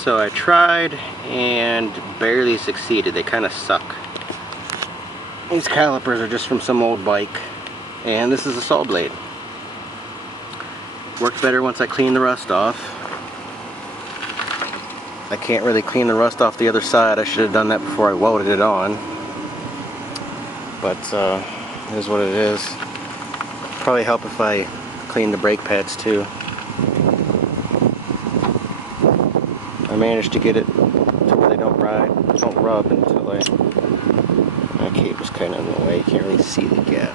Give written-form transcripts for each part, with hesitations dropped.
So I tried and barely succeeded. They kind of suck. These calipers are just from some old bike, and this is a saw blade. Worked better once I cleaned the rust off. I can't really clean the rust off the other side. I should have done that before I welded it on. But it is what it is. Probably help if I clean the brake pads too. I managed to get it to where they don't rub until my cable's kind of in the way. You can't really see the gap.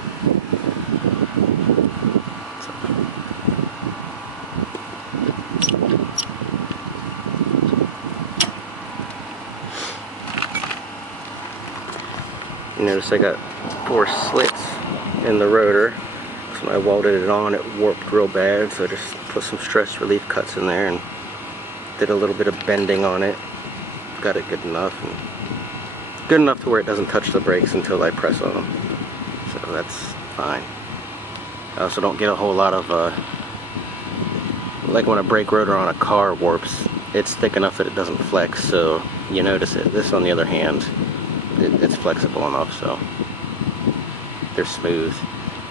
You notice I got 4 slits in the rotor. So when I welded it on, it warped real bad, so I just put some stress relief cuts in there and did a little bit of bending on it. Got it good enough to where it doesn't touch the brakes until I press on them. So that's fine. I also don't get a whole lot of like when a brake rotor on a car warps, it's thick enough that it doesn't flex, so you notice it. This, on the other hand, it's flexible enough, so they're smooth.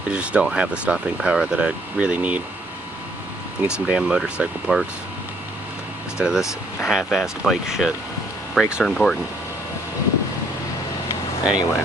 They just don't have the stopping power that I really need. Need some damn motorcycle parts instead of this half-assed bike shit. Brakes are important. Anyway.